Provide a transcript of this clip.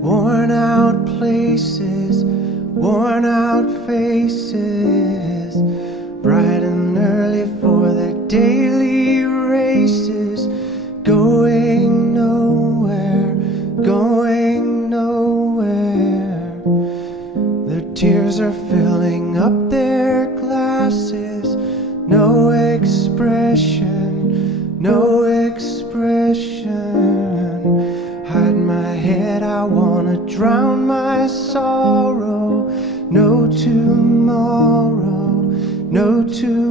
Worn out places, worn out faces, bright and early for their daily races, going nowhere, going nowhere. Their tears are filling up their glasses, no expression, no expression. Hide my head, I wanna drown my sorrow. No tomorrow, no tomorrow.